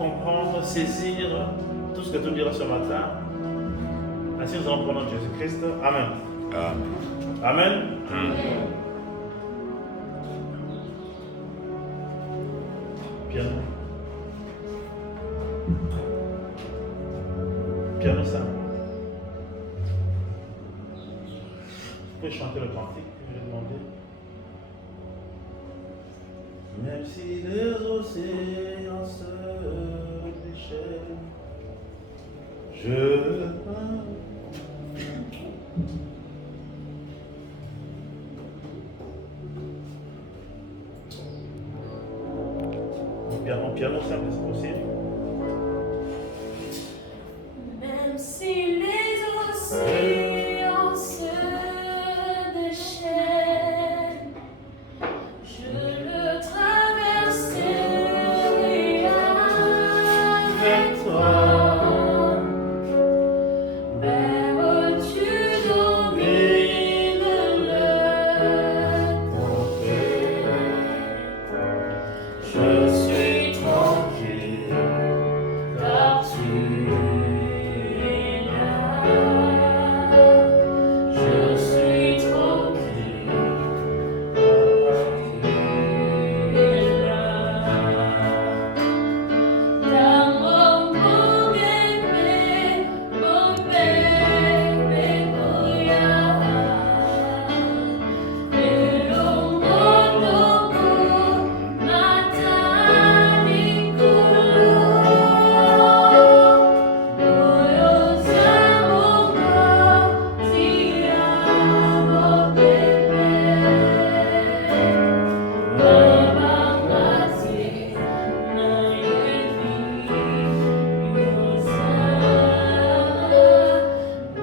comprendre, saisir tout ce que tu diras ce matin. Ainsi nous allons prendre Jésus-Christ. Amen. Amen. Amen. Amen. Piano. Piano ça. Vous pouvez chanter le cantique que j'ai demandé. Même si les océans se déchaînent, je en piano simple, c'est possible. Même si les océans se déchaînent, je le traverserai avec toi. Même tu domines le conflit. Je suis tranquille, car tu es là. Je suis tranquille, car tu es là. T'amor mon bébé, Goya. Hello, Motogo, Matani Kulo. Oyo Zamoga, Tiamo bébé. Baba Mati, Nayevi, Yosa.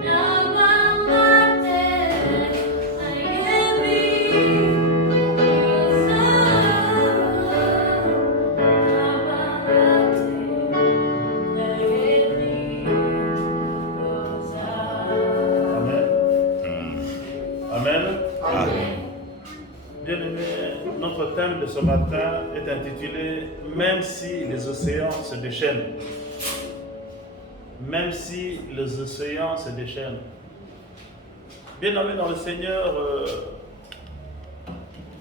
Baba Mate, Nayevi, Amen. Amen. Bien-aimés, notre thème de ce matin est intitulé « Même si les océans se déchaînent ». Même si les océans se déchaînent. Bien-aimés dans le Seigneur,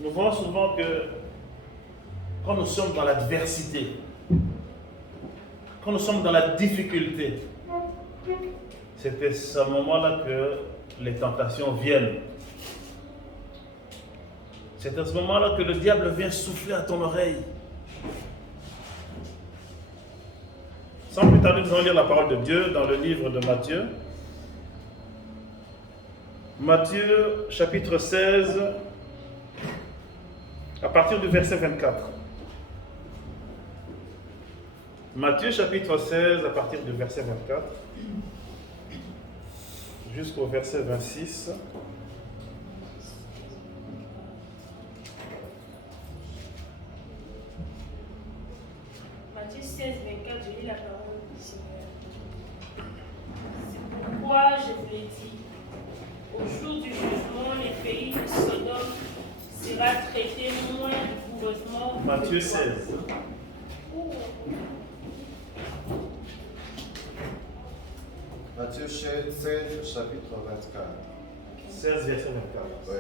nous voyons souvent que quand nous sommes dans l'adversité, quand nous sommes dans la difficulté, c'est à ce moment-là que les tentations viennent. C'est à ce moment-là que le diable vient souffler à ton oreille. Sans plus tarder, nous allons lire la parole de Dieu dans le livre de Matthieu. Matthieu, chapitre 16, à partir du verset 24. Matthieu, chapitre 16, à partir du verset 24, jusqu'au verset 26. Matthieu 16, 24, je lis la parole du Seigneur. C'est pourquoi je vous l'ai dit, au jour du jugement, les pays de Sodome sera traité moins rigoureusement. Matthieu 16. Matthieu 16, chapitre 24. 16, verset 24. Oui.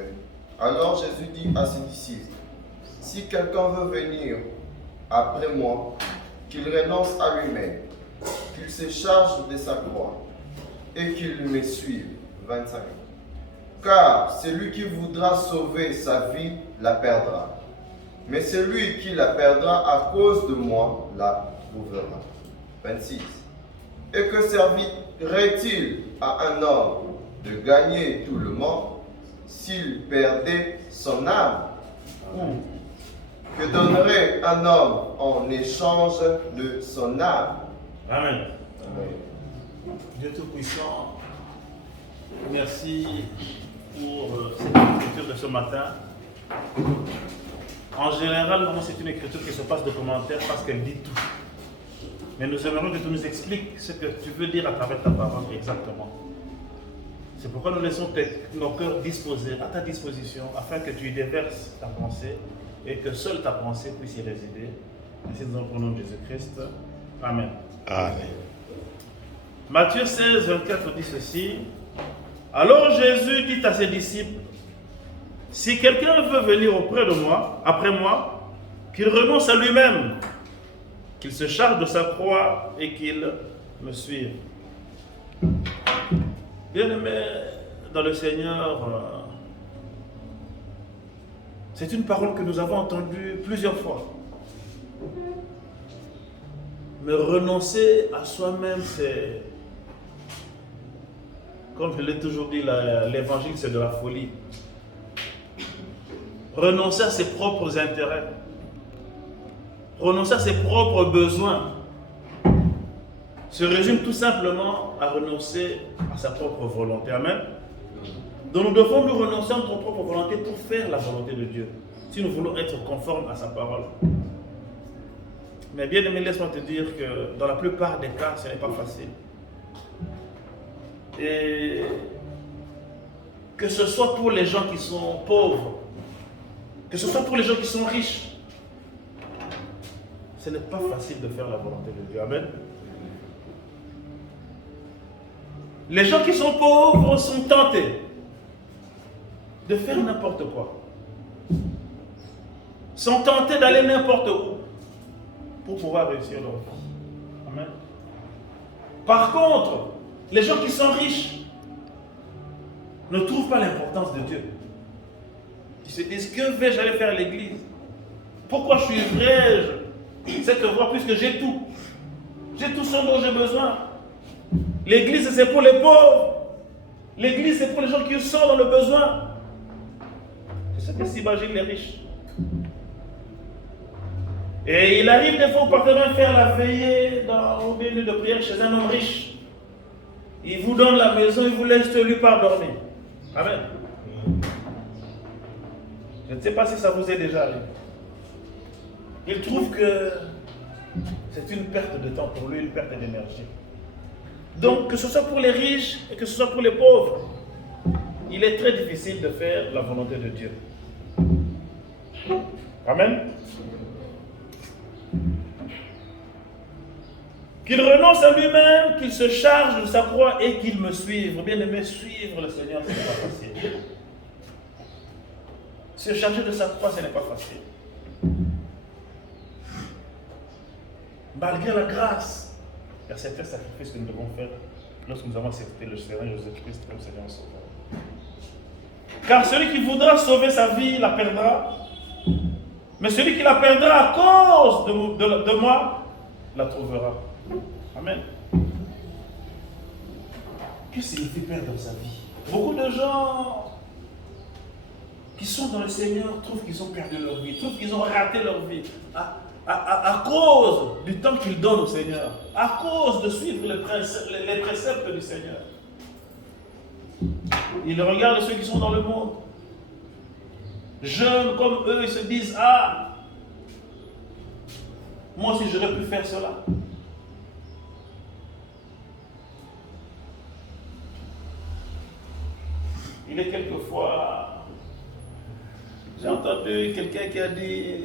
Alors Jésus dit à ses disciples, si quelqu'un veut venir après moi, qu'il renonce à lui-même, qu'il se charge de sa croix et qu'il me suive. 25. Car celui qui voudra sauver sa vie la perdra, mais celui qui la perdra à cause de moi la trouvera. 26. Et que servirait-il à un homme de gagner tout le monde s'il perdait son âme? Ou que donnerait un homme en échange de son âme? Amen. Amen. Dieu Tout-Puissant, merci pour cette écriture de ce matin. En général, c'est une écriture qui se passe de commentaires parce qu'elle dit tout. Mais nous aimerions que tu nous expliques ce que tu veux dire à travers ta parole exactement. C'est pourquoi nous laissons nos cœurs disposés à ta disposition afin que tu y déverses ta pensée et que seule ta pensée puisse y résider. Ainsi nous en prenons Jésus-Christ. Amen. Amen. Matthieu 16, 24 dit ceci. Alors Jésus dit à ses disciples, si quelqu'un veut venir auprès de moi, après moi, qu'il renonce à lui-même, qu'il se charge de sa croix et qu'il me suive. Bien-aimés dans le Seigneur, c'est une parole que nous avons entendue plusieurs fois. Mais renoncer à soi-même, c'est, comme je l'ai toujours dit, l'évangile c'est de la folie. Renoncer à ses propres intérêts, renoncer à ses propres besoins, se résume tout simplement à renoncer à sa propre volonté. Amen. Donc nous devons nous renoncer à notre propre volonté pour faire la volonté de Dieu, si nous voulons être conformes à sa parole. Mais bien aimé, laisse-moi te dire que dans la plupart des cas, ce n'est pas facile. Et que ce soit pour les gens qui sont pauvres, que ce soit pour les gens qui sont riches, ce n'est pas facile de faire la volonté de Dieu. Amen. Les gens qui sont pauvres sont tentés de faire n'importe quoi. Sont tentés d'aller n'importe où pour pouvoir réussir leur vie. Amen. Par contre, les gens qui sont riches ne trouvent pas l'importance de Dieu. Ils se disent, que vais-je aller faire à l'église? Pourquoi suivrai-je cette voie puisque j'ai tout? J'ai tout ce dont j'ai besoin. L'église, c'est pour les pauvres. L'église, c'est pour les gens qui sont dans le besoin. C'est ce que s'imaginent les riches. Et il arrive des fois au partenaire faire la veillée au milieu de prière chez un homme riche. Il vous donne la maison, il vous laisse lui part dormir. Amen. Je ne sais pas si ça vous est déjà arrivé. Il trouve que c'est une perte de temps pour lui, une perte d'énergie. Donc, que ce soit pour les riches et que ce soit pour les pauvres, il est très difficile de faire la volonté de Dieu. Amen. Qu'il renonce à lui-même, qu'il se charge de sa croix et qu'il me suive. Bien aimé, suivre le Seigneur, ce n'est pas facile. Se charger de sa croix, ce n'est pas facile. Malgré la grâce, il y a certains sacrifices que nous devons faire lorsque nous avons accepté le Seigneur Jésus-Christ comme Seigneur Sauveur. Car celui qui voudra sauver sa vie la perdra, mais celui qui la perdra à cause de moi la trouvera. Amen. Que signifie perdre sa vie? Beaucoup de gens qui sont dans le Seigneur trouvent qu'ils ont perdu leur vie, trouvent qu'ils ont raté leur vie à cause du temps qu'ils donnent au Seigneur, à cause de suivre les préceptes du Seigneur. Ils regardent ceux qui sont dans le monde, jeunes comme eux, ils se disent, ah, moi aussi j'aurais pu faire cela. Il est quelquefois, j'ai entendu quelqu'un qui a dit,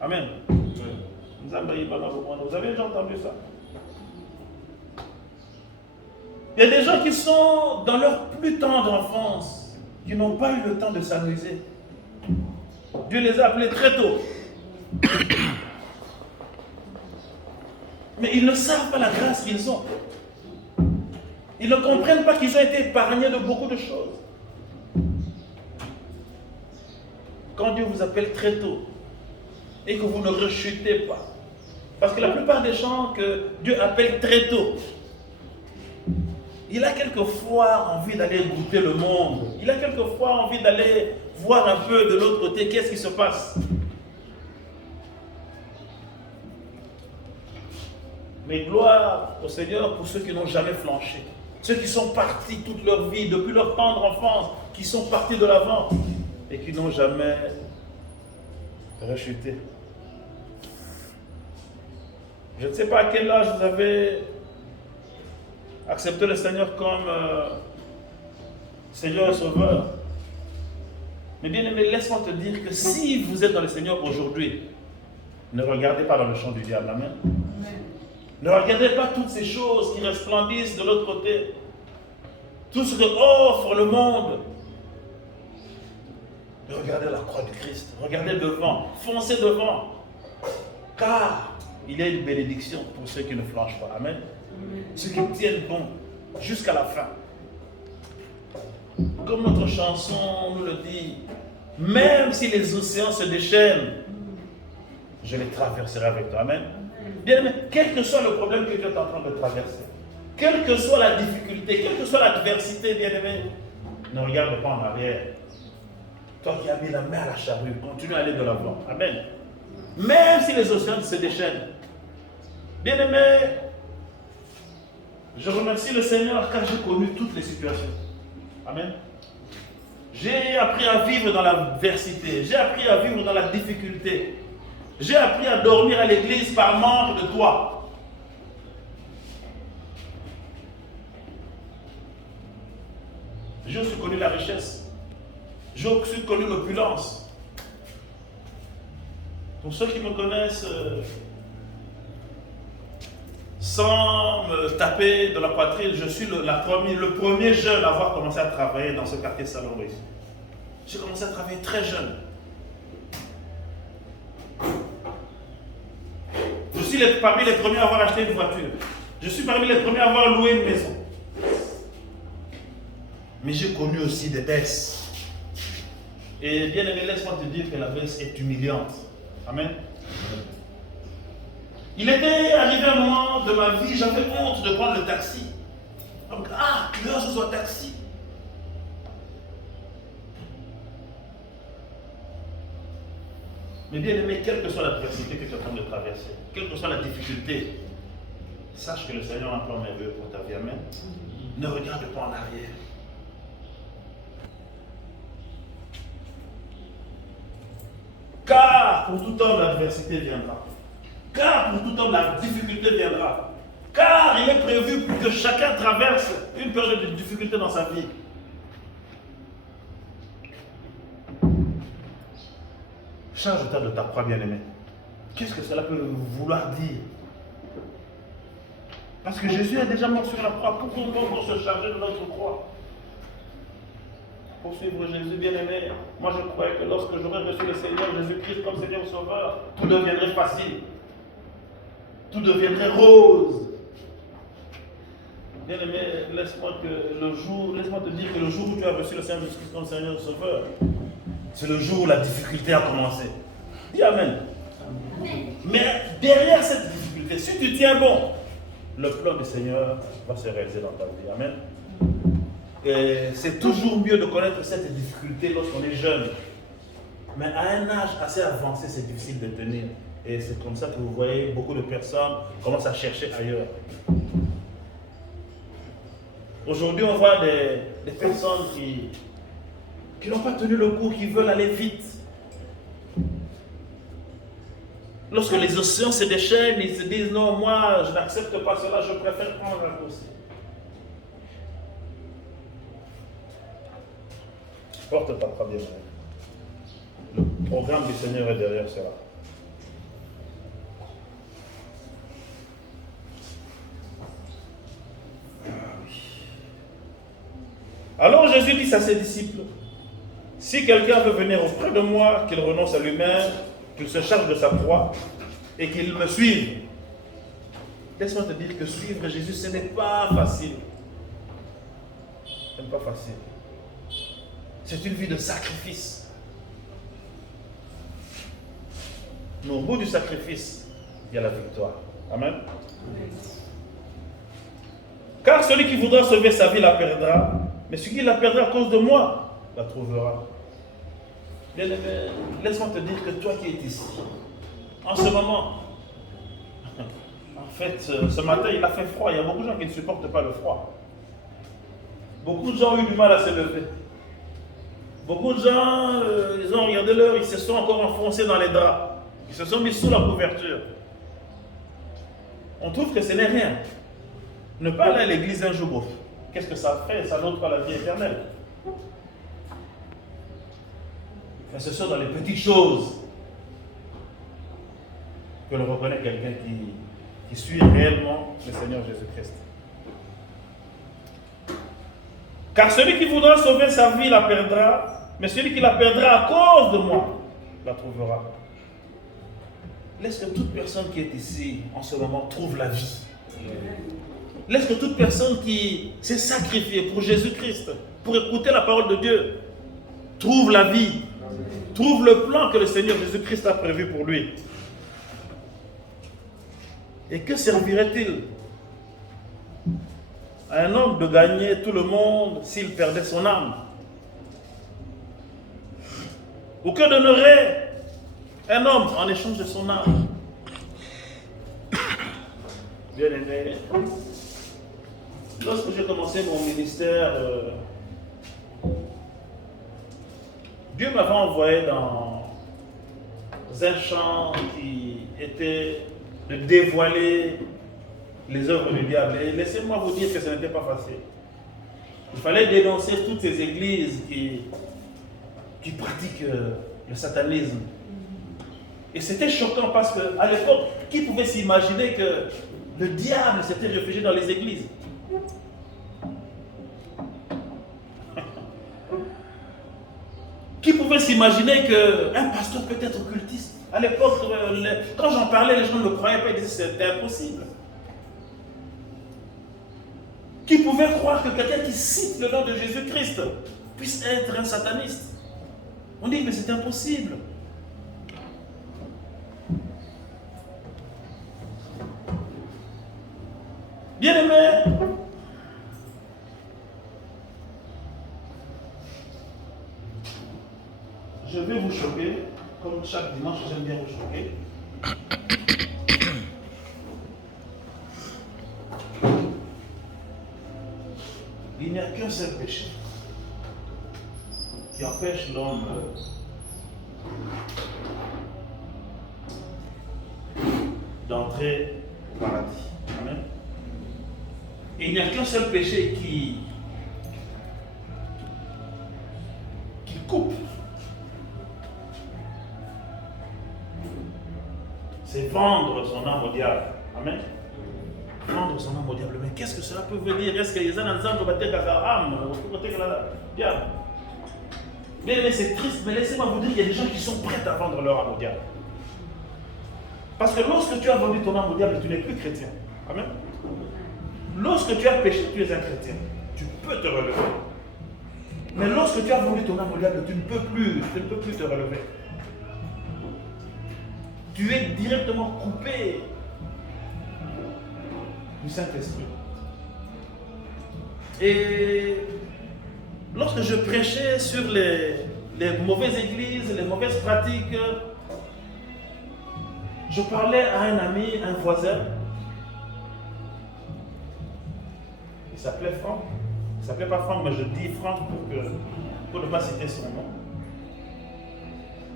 Amen. Vous avez déjà entendu ça? Il y a des gens qui sont dans leur plus tendre enfance, qui n'ont pas eu le temps de s'amuser. Dieu les a appelés très tôt. Mais ils ne savent pas la grâce qu'ils ont. Ils ne comprennent pas qu'ils ont été épargnés de beaucoup de choses. Quand Dieu vous appelle très tôt et que vous ne rechutez pas, parce que la plupart des gens que Dieu appelle très tôt, il a quelquefois envie d'aller goûter le monde. Il a quelquefois envie d'aller voir un peu de l'autre côté qu'est-ce qui se passe. Mais gloire au Seigneur pour ceux qui n'ont jamais flanché. Ceux qui sont partis toute leur vie, depuis leur tendre enfance, qui sont partis de l'avant et qui n'ont jamais rechuté. Je ne sais pas à quel âge vous avez accepté le Seigneur comme Seigneur et Sauveur. Mais bien aimé, laisse-moi te dire que si vous êtes dans le Seigneur aujourd'hui, Ne regardez pas dans le champ du diable. Amen. Ne regardez pas toutes ces choses qui resplendissent de l'autre côté. Tout ce que offre le monde. Regardez la croix du Christ. Regardez devant. Foncez devant. Car il y a une bénédiction pour ceux qui ne flanchent pas. Amen. Ceux qui tiennent bon jusqu'à la fin. Comme notre chanson nous le dit, même si les océans se déchaînent, je les traverserai avec toi. Amen. Bien aimé, quel que soit le problème que tu es en train de traverser, quelle que soit la difficulté, quelle que soit l'adversité, bien aimé, ne regarde pas en arrière. Toi qui as mis la main à la charrue, continue à aller de l'avant. Amen. Même si les océans se déchaînent. Bien aimé, je remercie le Seigneur car j'ai connu toutes les situations. Amen. J'ai appris à vivre dans l'adversité. J'ai appris à vivre dans la difficulté. J'ai appris à dormir à l'église par manque de toi. J'ai aussi connu la richesse. J'ai aussi connu l'opulence. Pour ceux qui me connaissent, sans me taper de la poitrine, je suis le premier jeune à avoir commencé à travailler dans ce quartier Salon-Russe. J'ai commencé à travailler très jeune. Je suis parmi les premiers à avoir acheté une voiture. Je suis parmi les premiers à avoir loué une maison. Mais j'ai connu aussi des baisses. Et bien aimé, laisse-moi te dire que la baisse est humiliante. Amen. Il était arrivé un moment de ma vie, j'avais honte de prendre le taxi. Donc, que ce soit taxi. Mais bien aimé, quelle que soit l'adversité que tu es en train de traverser, quelle que soit la difficulté, sache que le Seigneur a un plan merveilleux pour ta vie. Amen. Ne regarde pas en arrière. Car pour tout homme, l'adversité viendra. Car pour tout homme, la difficulté viendra. Car il est prévu que chacun traverse une période de difficulté dans sa vie. Charge-toi de ta croix, bien-aimé. Qu'est-ce que cela peut vouloir dire? Parce que Jésus est déjà mort sur la croix. Pourquoi on doit se charger de notre croix? Pour suivre Jésus, bien-aimé, moi je croyais que lorsque j'aurais reçu le Seigneur Jésus-Christ comme Seigneur Sauveur, tout deviendrait facile. Tout deviendrait rose. Bien-aimé, laisse-moi te dire que le jour où tu as reçu le Seigneur Jésus-Christ comme Seigneur Sauveur, c'est le jour où la difficulté a commencé. Dis Amen. Amen. Mais derrière cette difficulté, si tu tiens bon, le plan du Seigneur va se réaliser dans ta vie. Amen. Et c'est toujours mieux de connaître cette difficulté lorsqu'on est jeune. Mais à un âge assez avancé, c'est difficile de tenir. Et c'est comme ça que vous voyez beaucoup de personnes commencent à chercher ailleurs. Aujourd'hui, on voit des personnes qui n'ont pas tenu le coup, qui veulent aller vite. Lorsque les océans se déchaînent, ils se disent non, moi je n'accepte pas cela, je préfère prendre un raccourci. Porte ta croix, bien. Le programme du Seigneur est derrière cela. Alors Jésus dit à ses disciples, si quelqu'un veut venir auprès de moi, qu'il renonce à lui-même, qu'il se charge de sa croix et qu'il me suive. Laisse-moi te dire que suivre Jésus, ce n'est pas facile. Ce n'est pas facile. C'est une vie de sacrifice. Mais au bout du sacrifice, il y a la victoire. Amen. Car celui qui voudra sauver sa vie la perdra, mais celui qui la perdra à cause de moi la trouvera. Bien-aimé, laisse-moi te dire que toi qui es ici, en ce moment, en fait, ce matin, il a fait froid. Il y a beaucoup de gens qui ne supportent pas le froid. Beaucoup de gens ont eu du mal à se lever. Beaucoup de gens, ils ont regardé l'heure, ils se sont encore enfoncés dans les draps. Ils se sont mis sous la couverture. On trouve que ce n'est rien. Ne pas aller à l'église un jour, qu'est-ce que ça fait? Ça n'ôte pas la vie éternelle. Mais ce sont dans les petites choses que l'on reconnaît quelqu'un qui suit réellement le Seigneur Jésus-Christ. Car celui qui voudra sauver sa vie la perdra, mais celui qui la perdra à cause de moi la trouvera. Laisse que toute personne qui est ici en ce moment trouve la vie. Laisse que toute personne qui s'est sacrifiée pour Jésus-Christ, pour écouter la parole de Dieu, trouve la vie, trouve le plan que le Seigneur Jésus-Christ a prévu pour lui. Et que servirait-il à un homme de gagner tout le monde s'il perdait son âme? Ou que donnerait un homme en échange de son âme? Bien aimé, lorsque j'ai commencé mon ministère, Dieu m'avait envoyé dans un champ qui était de dévoiler les œuvres du diable. Et laissez-moi vous dire que ce n'était pas facile. Il fallait dénoncer toutes ces églises qui pratiquent le satanisme. Et c'était choquant parce qu'à l'époque, qui pouvait s'imaginer que le diable s'était réfugié dans les églises? Qui pouvait s'imaginer qu'un pasteur peut être occultiste? À l'époque, quand j'en parlais, les gens ne me croyaient pas, ils disaient que c'était impossible. Qui pouvait croire que quelqu'un qui cite le nom de Jésus-Christ puisse être un sataniste? On dit, mais c'est impossible. Bien-aimés, je vais vous choquer, comme chaque dimanche, j'aime bien vous choquer. Il n'y a qu'un seul péché qui empêche l'homme d'entrer au paradis. Amen. Et il n'y a qu'un seul péché qui coupe. C'est vendre son âme au diable. Amen. Vendre son âme au diable. Mais qu'est-ce que cela peut venir? Est-ce qu'il y a un ensemble qui va faire âme? Diable. Mais c'est triste, mais laissez-moi vous dire, il y a des gens qui sont prêts à vendre leur âme au diable. Parce que lorsque tu as vendu ton âme au diable, tu n'es plus chrétien. Amen. Lorsque tu as péché, tu es un chrétien. Tu peux te relever. Mais lorsque tu as vendu ton âme au diable, tu ne peux plus te relever. Tu es directement coupé du Saint-Esprit. Et lorsque je prêchais sur les mauvaises églises, les mauvaises pratiques, je parlais à un ami, un voisin. Il s'appelait Franck. Il ne s'appelait pas Franck, mais je dis Franck pour ne pas citer son nom.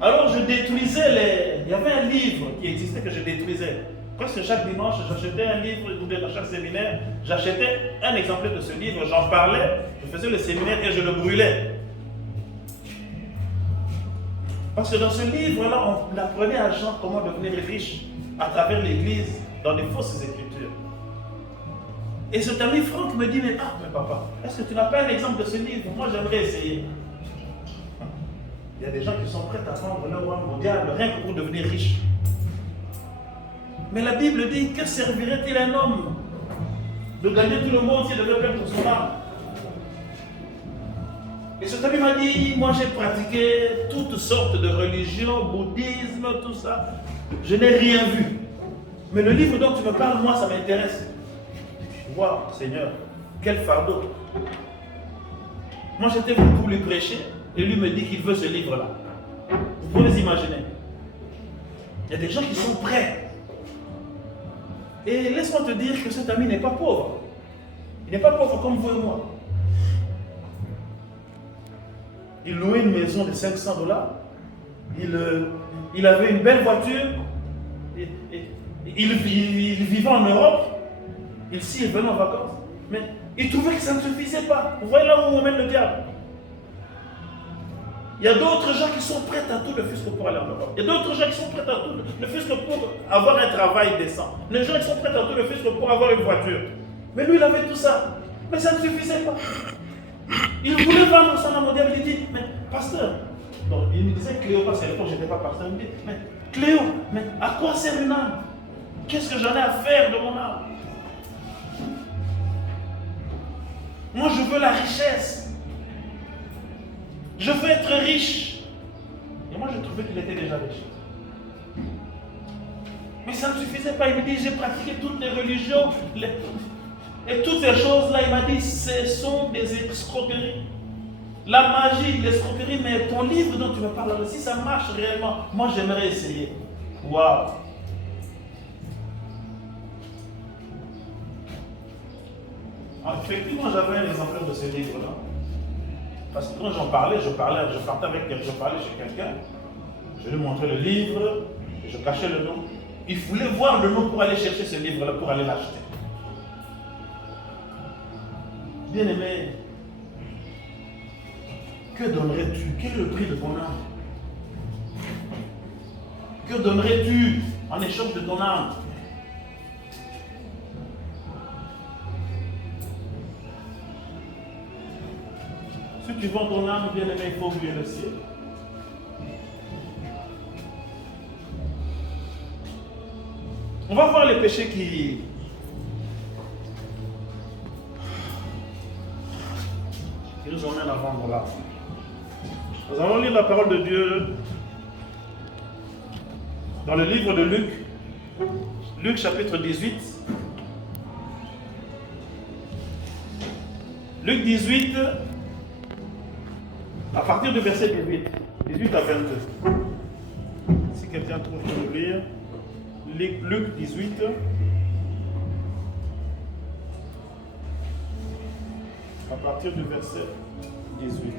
Alors je détruisais il y avait un livre qui existait que je détruisais. Presque chaque dimanche, j'achetais un livre, dans chaque séminaire, j'achetais un exemplaire de ce livre, j'en parlais, je faisais le séminaire et je le brûlais. Parce que dans ce livre-là, on apprenait à gens comment devenir riches à travers l'Église, dans des fausses écritures. Et cet ami Franck me dit, mais papa, est-ce que tu n'as pas un exemple de ce livre? Moi, j'aimerais essayer. Il y a des gens qui sont prêts à vendre leur âme au diable rien que pour devenir riches. Mais la Bible dit, que servirait-il un homme de gagner tout le monde s'il devait perdre son âme? Et cet ami m'a dit, moi j'ai pratiqué toutes sortes de religions, bouddhisme, tout ça. Je n'ai rien vu. Mais le livre dont tu me parles, moi ça m'intéresse. Waouh, Seigneur, quel fardeau. Moi j'étais venu pour lui prêcher et lui me dit qu'il veut ce livre-là. Vous pouvez imaginer. Il y a des gens qui sont prêts. Et laisse-moi te dire que cet ami n'est pas pauvre. Il n'est pas pauvre comme vous et moi. Il louait une maison de $500. Il avait une belle voiture. Il vivait en Europe. Il venait en vacances. Mais il trouvait que ça ne suffisait pas. Vous voyez là où on mène le diable. Il y a d'autres gens qui sont prêts à tout, ne fût-ce que pour aller en Europe. Il y a d'autres gens qui sont prêts à tout, ne fût-ce que pour avoir un travail décent. Les gens qui sont prêts à tout, ne fût-ce que pour avoir une voiture. Mais lui, il avait tout ça. Mais ça ne suffisait pas. Il voulait vendre son âme au diable. Il dit, mais pasteur, donc, il me disait Cléo, parce qu'à l'époque, je n'étais pas pasteur. Il me dit, mais Cléo, mais à quoi sert une âme? Qu'est-ce que j'en ai à faire de mon âme? Moi, je veux la richesse. Je veux être riche. Et moi, je trouvais qu'il était déjà riche. Mais ça ne suffisait pas. Il me dit, j'ai pratiqué toutes les religions. Et toutes ces choses-là, il m'a dit, ce sont des escroqueries. La magie, l'escroquerie, mais ton livre dont tu me parles, si ça marche réellement, moi, j'aimerais essayer. Waouh! Effectivement, j'avais un exemplaire de ce livre-là. Parce que quand j'en parlais, je parlais chez quelqu'un, je lui montrais le livre, et je cachais le nom. Il voulait voir le nom pour aller chercher ce livre-là, pour aller l'acheter. Bien-aimé, que donnerais-tu? Quel est le prix de ton âme? Que donnerais-tu en échange de ton âme? Si tu vends ton âme, bien-aimé, il faut oublier le ciel. On va voir les péchés qui nous emmènent à vendre l'âme. Nous allons lire la parole de Dieu dans le livre de Luc, Luc chapitre 18. Luc 18, à partir du verset 18 à 22. Si quelqu'un trouve pour lire, Luc 18. À partir du verset 18.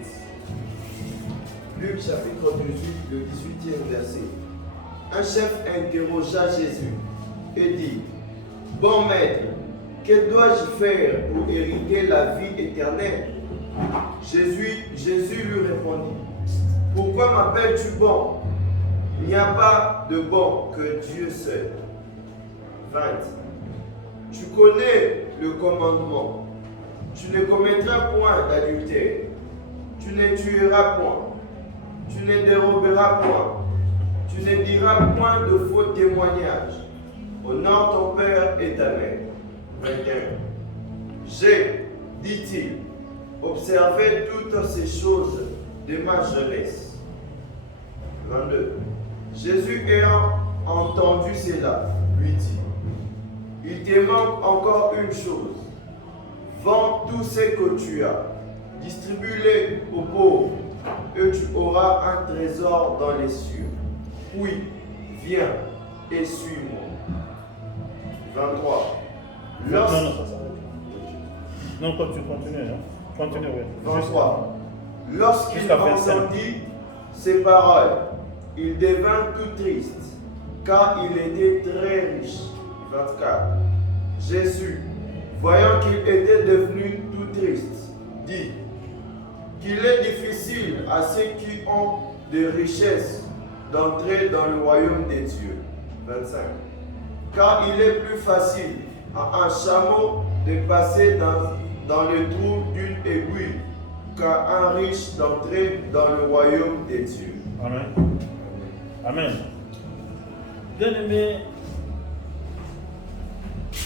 Luc chapitre 18, le 18e verset. Un chef interrogea Jésus et dit, bon maître, que dois-je faire pour hériter la vie éternelle? Jésus lui répondit, pourquoi m'appelles-tu bon? Il n'y a pas de bon que Dieu seul. 20. Tu connais le commandement. Tu ne commettras point d'adultère. Tu ne tueras point. Tu ne déroberas point. Tu ne diras point de faux témoignages. Honore ton père et ta mère. 21. J'ai, dit-il, observé toutes ces choses de ma jeunesse. 22. Jésus ayant entendu cela, lui dit, il te manque encore une chose. Vends tout ce que tu as, distribue-les aux pauvres, et tu auras un trésor dans les cieux. Oui, viens et suis-moi. 23. Non, continue. Hein? Continue, oui. 23. Lorsqu'il entendit ces paroles, il devint tout triste, car il était très riche. 24. Jésus, voyant qu'il était devenu tout triste, dit qu'il est difficile à ceux qui ont des richesses d'entrer dans le royaume des dieux. 25. Car il est plus facile à un chameau de passer dans le trou d'une aiguille qu'à un riche d'entrer dans le royaume des dieux. Amen. Amen. Bien-aimé,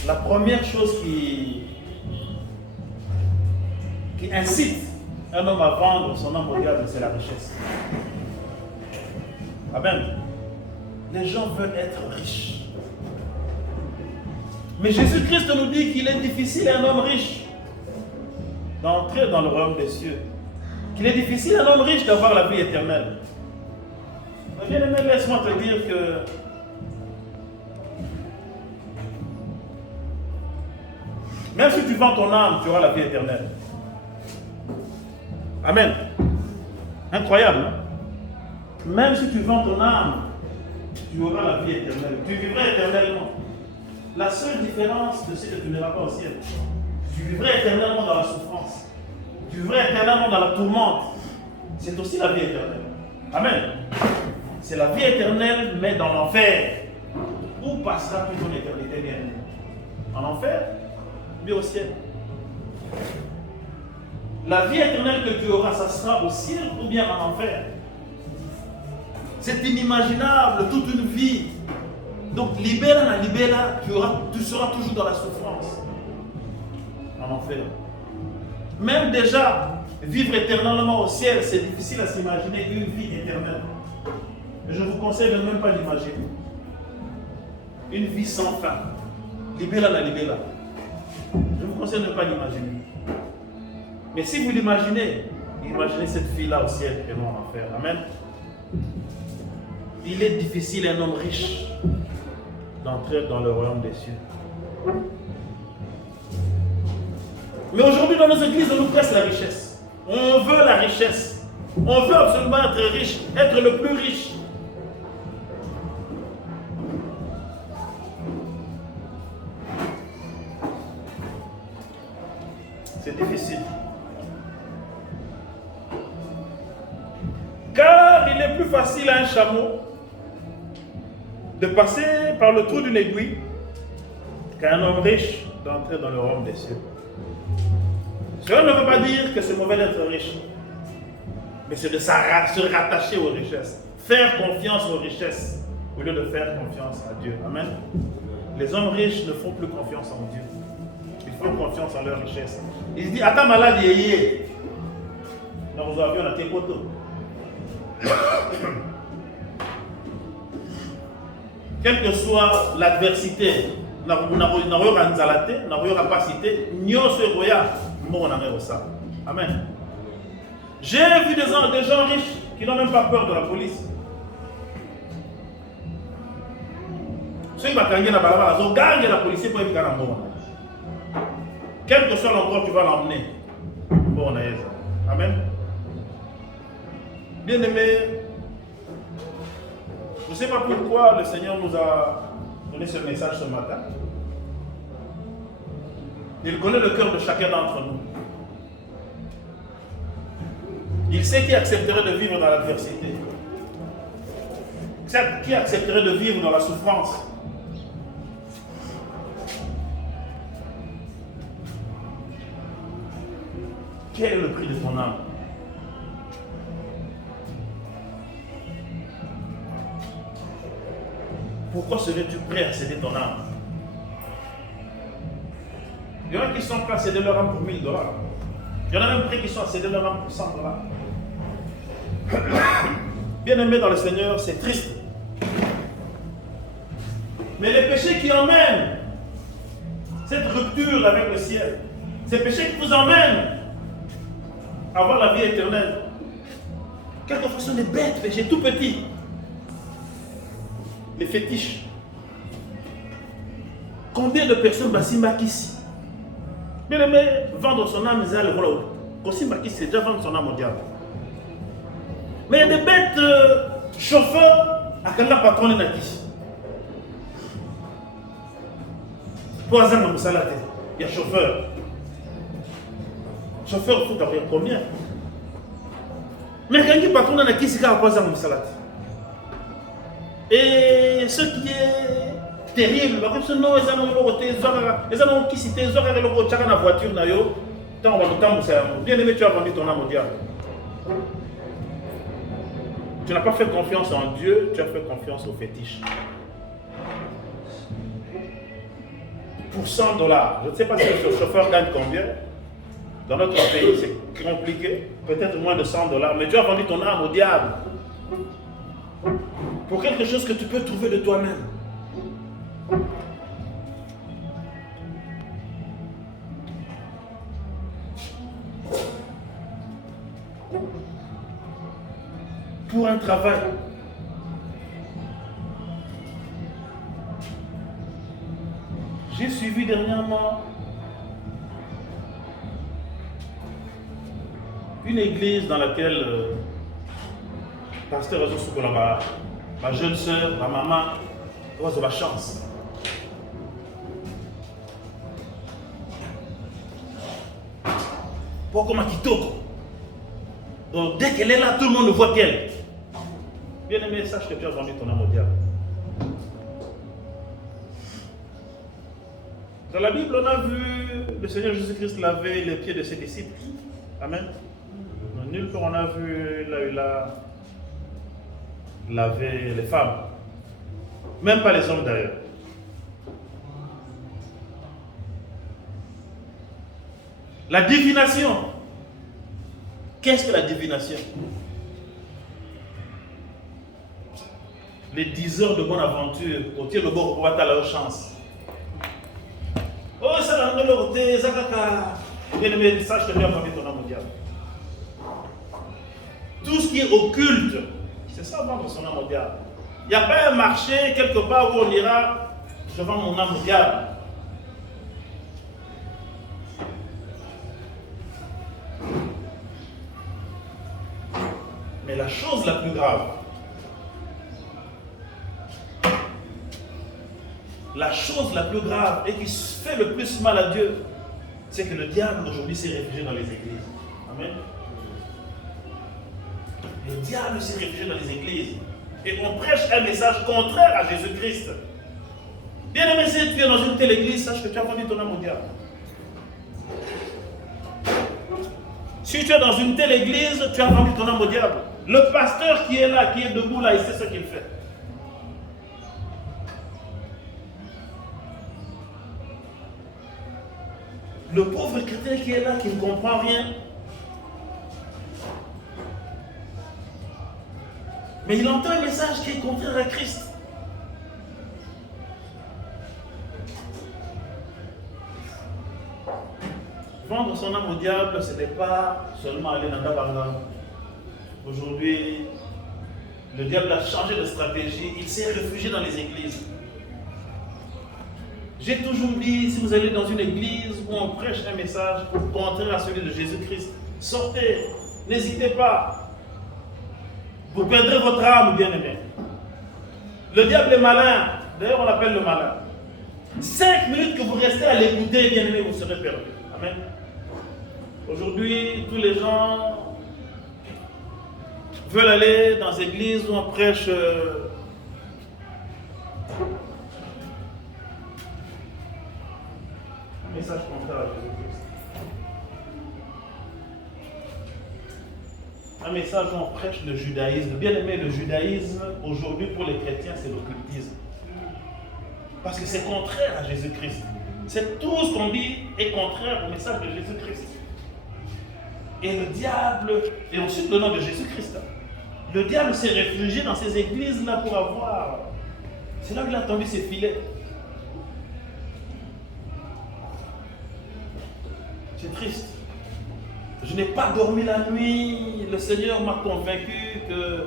la première chose qui incite un homme à vendre son âme au diable, c'est la richesse. Amen. Les gens veulent être riches. Mais Jésus-Christ nous dit qu'il est difficile à un homme riche d'entrer dans le royaume des cieux. Qu'il est difficile à un homme riche d'avoir la vie éternelle. Mais bien-aimé, laisse-moi te dire que même si tu vends ton âme, tu auras la vie éternelle. Amen. Incroyable, hein? Même si tu vends ton âme, tu auras la vie éternelle. Tu vivras éternellement. La seule différence, c'est que tu n'iras pas au ciel. Tu vivrais éternellement dans la souffrance. Tu vivrais éternellement dans la tourmente. C'est aussi la vie éternelle. Amen. C'est la vie éternelle, mais dans l'enfer. Où passera toute ton éternité, bien-aimé? En enfer, mais au ciel. La vie éternelle que tu auras, ça sera au ciel ou bien en enfer. C'est inimaginable, toute une vie. Donc, libéra, tu seras toujours dans la souffrance. En enfer. Même déjà, vivre éternellement au ciel, c'est difficile à s'imaginer une vie éternelle. Je vous conseille de ne même pas l'imaginer. Une vie sans fin. Libéra. Je vous conseille de ne pas l'imaginer. Mais si vous l'imaginez, imaginez cette vie-là au ciel et non en enfer. Amen. Il est difficile à un homme riche d'entrer dans le royaume des cieux. Mais aujourd'hui, dans nos églises, on nous presse la richesse. On veut la richesse. On veut absolument être riche, être le plus riche. C'est difficile. Car il est plus facile à un chameau de passer par le trou d'une aiguille qu'à un homme riche d'entrer dans le royaume des cieux. Cela ne veut pas dire que c'est mauvais d'être riche, mais c'est de se rattacher aux richesses, faire confiance aux richesses au lieu de faire confiance à Dieu. Amen. Les hommes riches ne font plus confiance en Dieu. Ils font confiance en leur richesse. Ils se disent, à ta maladie, nous avions la tépoto. Quelle que soit l'adversité, amen. J'ai vu des gens riches qui n'ont même pas peur de la police. Ceux qui vont gagner la balabala, ils ont gagné la police pour éviter un bon. Quel que soit l'endroit où tu vas l'emmener. Bon, amen. Bien aimé, je ne sais pas pourquoi le Seigneur nous a donné ce message ce matin. Il connaît le cœur de chacun d'entre nous. Il sait qui accepterait de vivre dans l'adversité. Qui accepterait de vivre dans la souffrance. Quel est le prix de ton âme? Pourquoi serais-tu prêt à céder ton âme? Il y en a qui sont prêts à céder leur âme pour $1000. Il y en a même prêts qui sont à céder leur âme pour $100. Bien-aimé dans le Seigneur, c'est triste. Mais les péchés qui emmènent cette rupture avec le ciel, ces péchés qui vous emmènent à avoir la vie éternelle, quelquefois sont des bêtes péchés tout petits. Les fétiches. Combien de personnes Bassimbakis? Bien aimé, vendre son âme, c'est le rôle. Bassimbakis, c'est déjà vendre son âme au diable. Mais il y a des bêtes chauffeurs à quel patron est naquis. Pour hasard, dans le salade, il y a chauffeur. Chauffeur, il faut d'abord combien? Mais quand il y a patron est naquis, c'est qu'à quoi dans le salade. Et ce qui est terrible, parce que non, ils ont qui cité, ils ont la voiture, bien aimé, tu as vendu ton âme au diable. Tu n'as pas fait confiance en Dieu, tu as fait confiance aux fétiches. Pour $100, je ne sais pas si le chauffeur gagne combien. Dans notre pays, c'est compliqué, peut-être moins de $100, mais tu as vendu ton âme au diable. Pour quelque chose que tu peux trouver de toi-même. Pour un travail. J'ai suivi dernièrement une église dans laquelle pasteur Réseau Soukola, ma jeune soeur, ma maman, on a la chance. Pourquoi ma kitoko? Donc dès qu'elle est là, tout le monde ne voit qu'elle. Bien-aimé, sache que tu as vendu ton âme au diable. Dans la Bible, on a vu le Seigneur Jésus-Christ laver les pieds de ses disciples. Amen. Nulle part on a vu là il a lavé les femmes. Même pas les hommes d'ailleurs. La divination. Qu'est-ce que la divination? Les 10 heures de bonne aventure, au tir le bord pour avoir leur chance. Oh, ça l'a l'autre, ça caca. Bien aimé, sache que tu as vendu ton âme au diable. Tout ce qui est occulte, c'est ça vendre son âme au diable. Il n'y a pas un marché quelque part où on ira, je vends mon âme au diable. Mais la chose la plus grave, et qui fait le plus mal à Dieu, c'est que le diable aujourd'hui s'est réfugié dans les églises. Amen. Le diable s'est réfugié dans les églises. Et on prêche un message contraire à Jésus-Christ. Bien aimé, si tu es dans une telle église, sache que tu as vendu ton âme au diable. Si tu es dans une telle église, tu as vendu ton âme au diable. Le pasteur qui est là, qui est debout là, il sait ce qu'il fait. Le pauvre chrétien qui est là, qui ne comprend rien, mais il entend un message qui est contraire à Christ. Vendre son âme au diable, ce n'est pas seulement aller dans Dabargan. Aujourd'hui, le diable a changé de stratégie, il s'est réfugié dans les églises. J'ai toujours dit, si vous allez dans une église où on prêche un message contraire à celui de Jésus-Christ, sortez, n'hésitez pas. Vous perdrez votre âme, bien-aimé. Le diable est malin, d'ailleurs on l'appelle le malin. 5 minutes que vous restez à l'écouter, bien-aimé, vous serez perdu. Amen. Aujourd'hui, tous les gens veulent aller dans des églises où on prêche un message contraire à Jésus-Christ. Un message où on prêche le judaïsme. Bien aimé, le judaïsme, aujourd'hui pour les chrétiens, c'est l'occultisme. Parce que c'est contraire à Jésus-Christ. C'est tout ce qu'on dit est contraire au message de Jésus-Christ. Et le diable, et ensuite le nom de Jésus-Christ, le diable s'est réfugié dans ces églises-là pour avoir. C'est là qu'il a tendu ses filets. C'est triste. Je n'ai pas dormi la nuit. Le Seigneur m'a convaincu que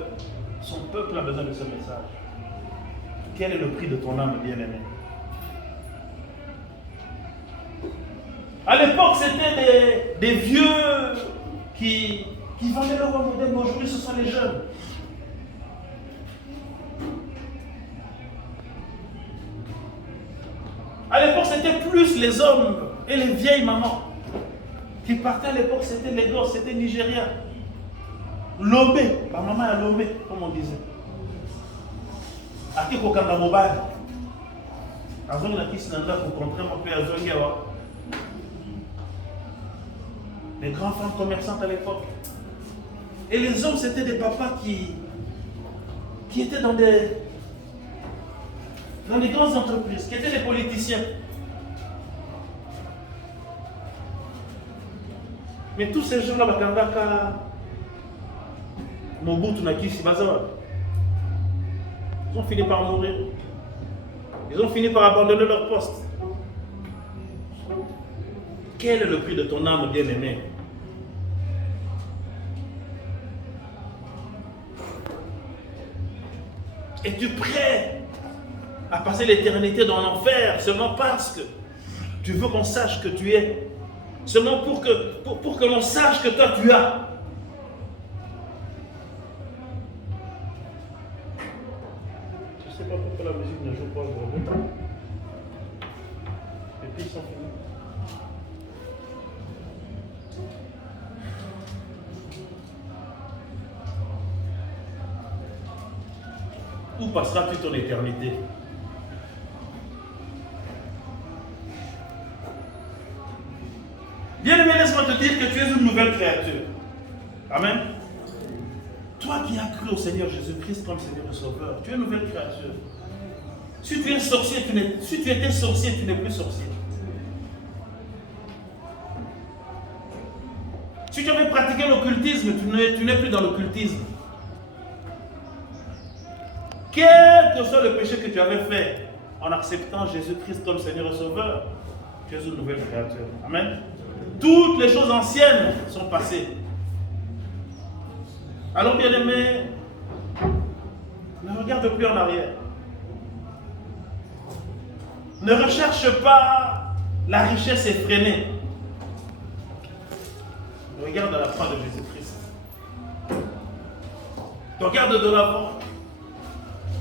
son peuple a besoin de ce message. Quel est le prix de ton âme, bien-aimé? À l'époque, c'était des vieux qui vendaient leur modèle, mais aujourd'hui, ce sont les jeunes. À l'époque, c'était plus les hommes et les vieilles mamans qui partaient. À l'époque, c'était les gosses, c'était Nigériens. Lomé, ma maman a Lomé, comme on disait. Ati kokanga mobile. Azongi na kisi nanga pour contrer mon père azongi awa. Les grandes femmes commerçantes à l'époque. Et les hommes, c'était des papas qui étaient dans des grandes entreprises, qui étaient des politiciens. Mais tous ces gens-là, bakangaka, Mobutu na Kisi Bazawa, ils ont fini par mourir. Ils ont fini par abandonner leur poste. Quel est le prix de ton âme, bien-aimé? Es-tu prêt à passer l'éternité dans l'enfer seulement parce que tu veux qu'on sache que tu es? Seulement pour que l'on sache que toi tu as? Je ne sais pas pourquoi la musique ne joue pas aujourd'hui. Les filles sont finies. où passeras-tu ton éternité? Bien-aimé, laisse-moi te dire que tu es une nouvelle créature. Amen. Toi qui as cru au Seigneur Jésus-Christ comme Seigneur et Sauveur, tu es une nouvelle créature. Si tu es sorcier, si tu étais sorcier, tu n'es plus sorcier. Si tu avais pratiqué l'occultisme, tu n'es plus dans l'occultisme. Quel que soit le péché que tu avais fait en acceptant Jésus-Christ comme Seigneur et Sauveur, tu es une nouvelle créature. Amen. Toutes les choses anciennes sont passées. Alors, bien-aimé, ne regarde plus en arrière. Ne recherche pas la richesse effrénée. Regarde la croix de Jésus-Christ. Regarde de l'avant.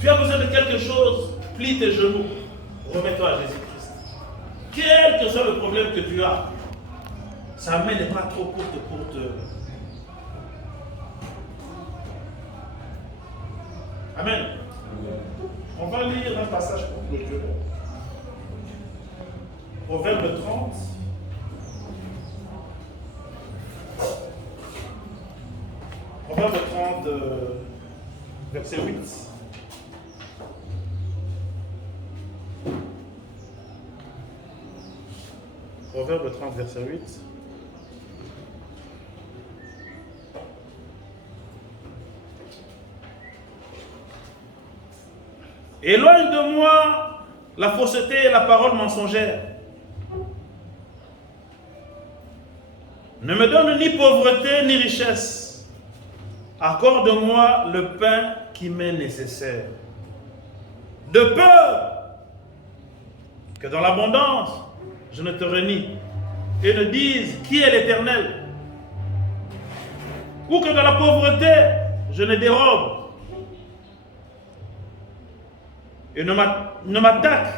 Tu as besoin de quelque chose, plie tes genoux. Remets-toi à Jésus-Christ. Quel que soit le problème que tu as, sa main n'est pas trop courte pour te... Amen. On va lire un passage pour clôturer. Proverbe 30. Proverbe 30, verset 8. Proverbe 30, verset 8. Éloigne de moi la fausseté et la parole mensongère. Ne me donne ni pauvreté ni richesse. Accorde-moi le pain qui m'est nécessaire. De peur que dans l'abondance, je ne te renie et ne dise qui est l'Éternel. Ou que dans la pauvreté, je ne dérobe. Et ne m'attaque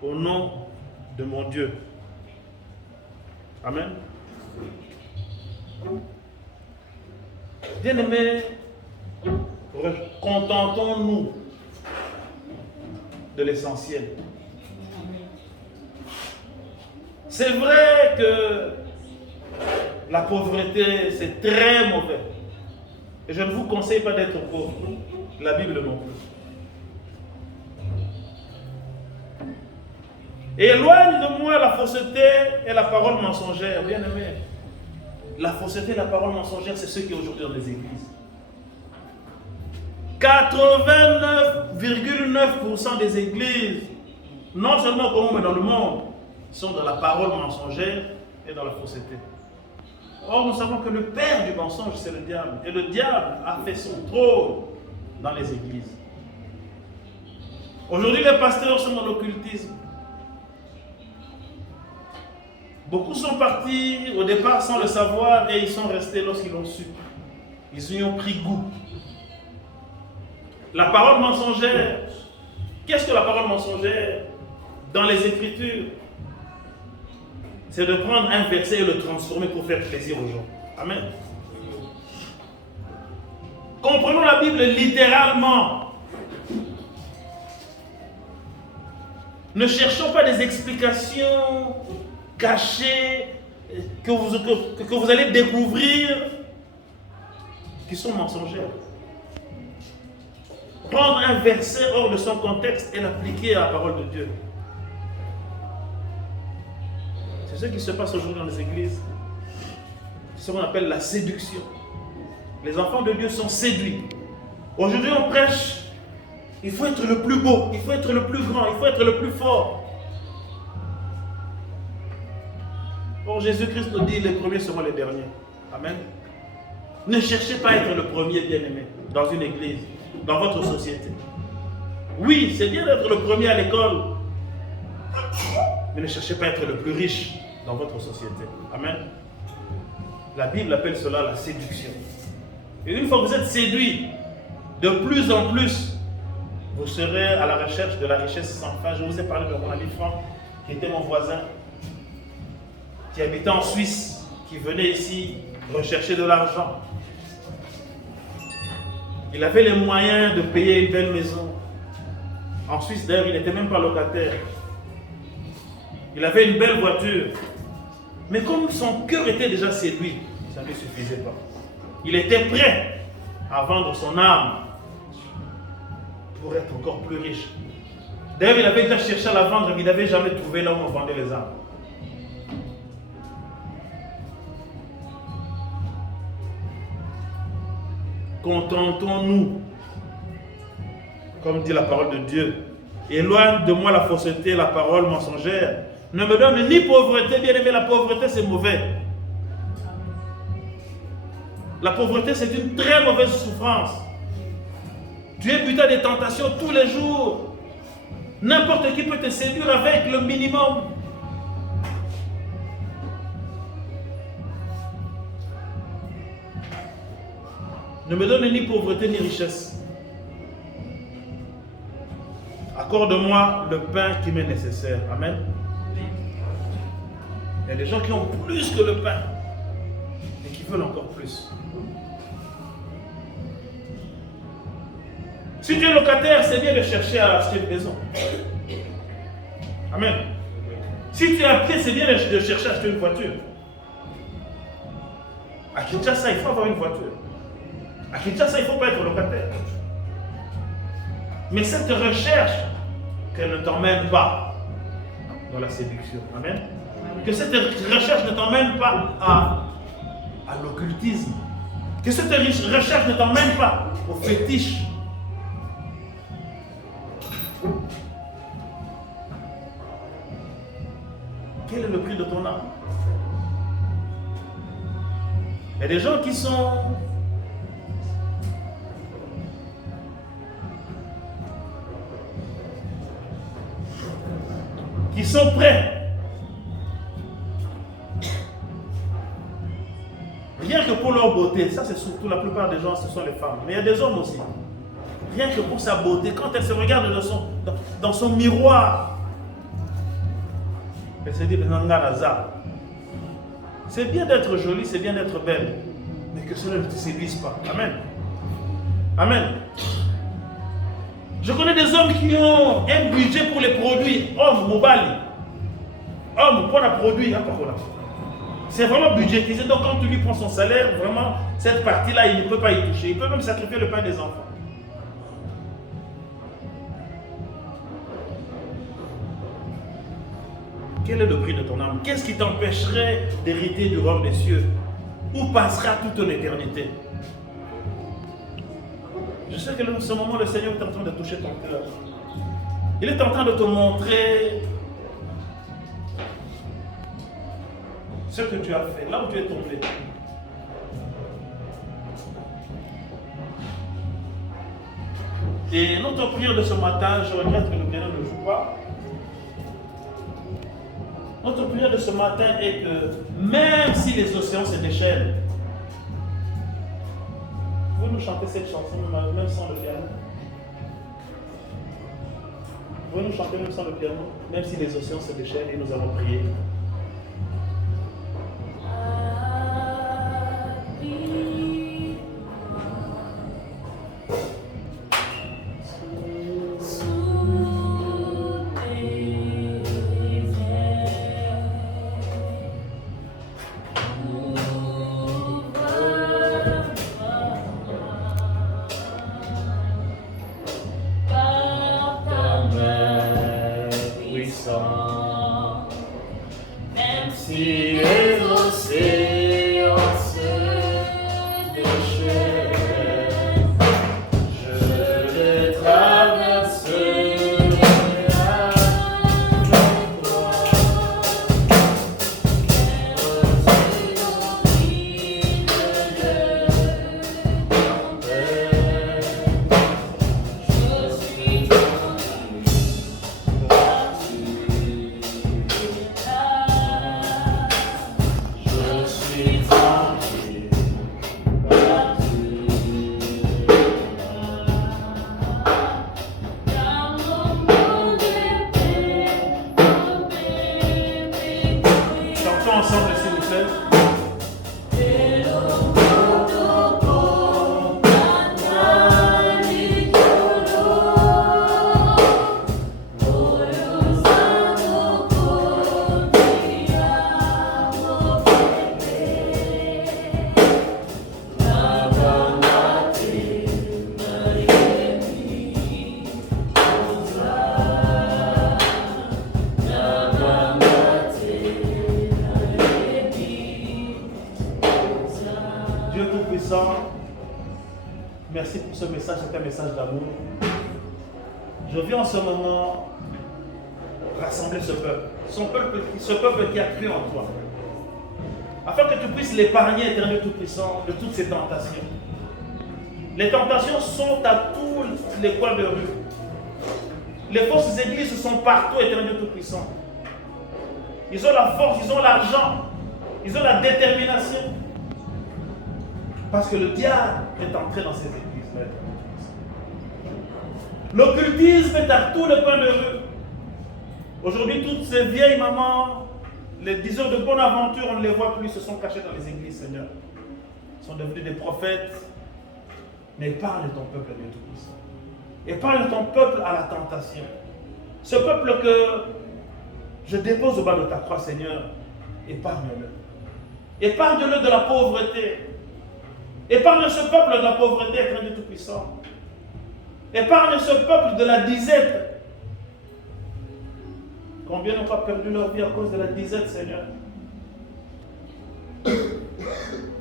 au nom de mon Dieu. Amen. Bien-aimés, contentons-nous de l'essentiel. C'est vrai que la pauvreté, c'est très mauvais. Et je ne vous conseille pas d'être pauvre. La Bible non plus. Éloigne de moi la fausseté et la parole mensongère. Bien aimé, la fausseté et la parole mensongère, c'est ce qui est aujourd'hui dans les églises. 89,9% des églises, non seulement au Congo, mais dans le monde, sont dans la parole mensongère et dans la fausseté. Or, nous savons que le père du mensonge, c'est le diable. Et le diable a fait son trône dans les églises. Aujourd'hui, les pasteurs sont dans l'occultisme. Beaucoup sont partis au départ sans le savoir et ils sont restés lorsqu'ils l'ont su. Ils y ont pris goût. La parole mensongère. Qu'est-ce que la parole mensongère? Dans les Écritures, c'est de prendre un verset et le transformer pour faire plaisir aux gens. Amen. Comprenons la Bible littéralement. Ne cherchons pas des explications cachées que vous allez découvrir qui sont mensongères. Prendre un verset hors de son contexte et l'appliquer à la parole de Dieu. C'est ce qui se passe aujourd'hui dans les églises. C'est ce qu'on appelle la séduction. Les enfants de Dieu sont séduits. Aujourd'hui, on prêche, il faut être le plus beau, il faut être le plus grand, il faut être le plus fort. Or, Jésus-Christ nous dit, les premiers seront les derniers. Amen. Ne cherchez pas à être le premier bien-aimé dans une église, dans votre société. Oui, c'est bien d'être le premier à l'école, mais ne cherchez pas à être le plus riche dans votre société. Amen. La Bible appelle cela la séduction. Et une fois que vous êtes séduit, de plus en plus, vous serez à la recherche de la richesse sans fin. Je vous ai parlé de mon ami Franck, qui était mon voisin, qui habitait en Suisse, qui venait ici rechercher de l'argent. Il avait les moyens de payer une belle maison. En Suisse, d'ailleurs, il n'était même pas locataire. Il avait une belle voiture. Mais comme son cœur était déjà séduit, ça ne lui suffisait pas. Il était prêt à vendre son âme pour être encore plus riche. D'ailleurs, il avait déjà cherché à la vendre, mais il n'avait jamais trouvé là où on vendait les âmes. Contentons-nous, comme dit la parole de Dieu. Éloigne de moi la fausseté, la parole mensongère. Ne me donne ni pauvreté, bien aimé, la pauvreté c'est mauvais. La pauvreté c'est une très mauvaise souffrance. Tu es butin des tentations tous les jours. N'importe qui peut te séduire avec le minimum. Ne me donne ni pauvreté ni richesse. Accorde-moi le pain qui m'est nécessaire. Amen. Il y a des gens qui ont plus que le pain et qui veulent encore plus. Si tu es locataire, c'est bien de chercher à acheter une maison. Amen. Si tu es à pied, c'est bien de chercher à acheter une voiture. À Kinshasa, il faut avoir une voiture. À Kinshasa, il ne faut pas être locataire. Mais cette recherche, qu'elle ne t'emmène pas dans la séduction. Amen. Que cette recherche ne t'emmène pas à l'occultisme. Que cette recherche ne t'emmène pas au fétiche. Quel est le prix de ton âme? Il y a des gens qui sont prêts. Rien que pour leur beauté, ça c'est surtout la plupart des gens, ce sont les femmes. Mais il y a des hommes aussi. Rien que pour sa beauté, quand elle se regarde dans son miroir, elle se dit, c'est bien d'être jolie, c'est bien d'être belle, mais que cela ne te séduise pas. Amen. Amen. Je connais des hommes qui ont un budget pour les produits. Homme, mobile. Homme, pour les produits. C'est vraiment budgétisé. Donc quand tu lui prends son salaire, vraiment, cette partie-là, il ne peut pas y toucher. Il peut même sacrifier le pain des enfants. Quel est le prix de ton âme? Qu'est-ce qui t'empêcherait d'hériter du royaume des cieux? Où passera toute ton éternité? Je sais que dans ce moment, le Seigneur est en train de toucher ton cœur. Il est en train de te montrer ce que tu as fait, là où tu es tombé. Et notre prière de ce matin, je regrette que le piano ne joue pas. Notre prière de ce matin est que même si les océans se déchaînent, vous nous chantez cette chanson même sans le piano. Vous nous chantez même sans le piano, même si les océans se déchaînent et nous allons prier. Tout-Puissant, merci pour ce message, c'est un message d'amour. Je viens en ce moment rassembler ce peuple qui a cru en toi, afin que tu puisses l'épargner, Éternel Tout-Puissant, de toutes ces tentations. Les tentations sont à tous les coins de rue. Les fausses églises sont partout, Éternel Tout-Puissant. Ils ont la force, ils ont l'argent, ils ont la détermination. Parce que le diable est entré dans ces églises-là. L'occultisme est à tous les coins de rue. Aujourd'hui, toutes ces vieilles mamans, les diseurs de bonne aventure, on ne les voit plus, se sont cachés dans les églises, Seigneur. Ils sont devenus des prophètes. Mais épargne ton peuple, Dieu Tout-Puissant. Épargne ton peuple à la tentation. Ce peuple que je dépose au bas de ta croix, Seigneur, épargne-le. Épargne-le de la pauvreté. Épargne ce peuple de la pauvreté, Éternel Tout-Puissant. Épargne ce peuple de la disette. Combien n'ont pas perdu leur vie à cause de la disette, Seigneur?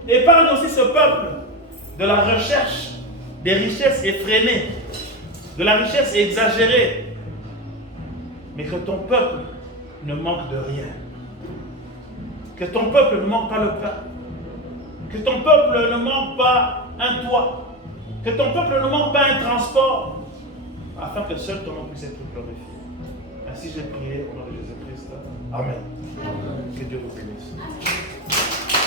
Épargne aussi ce peuple de la recherche des richesses effrénées, de la richesse exagérée. Mais que ton peuple ne manque de rien. Que ton peuple ne manque pas le pain. Que ton peuple ne manque pas un toit. Que ton peuple ne manque pas un transport. Afin que seul ton nom puisse être glorifié. Ainsi j'ai prié au nom de Jésus-Christ. Amen. Que Dieu vous bénisse.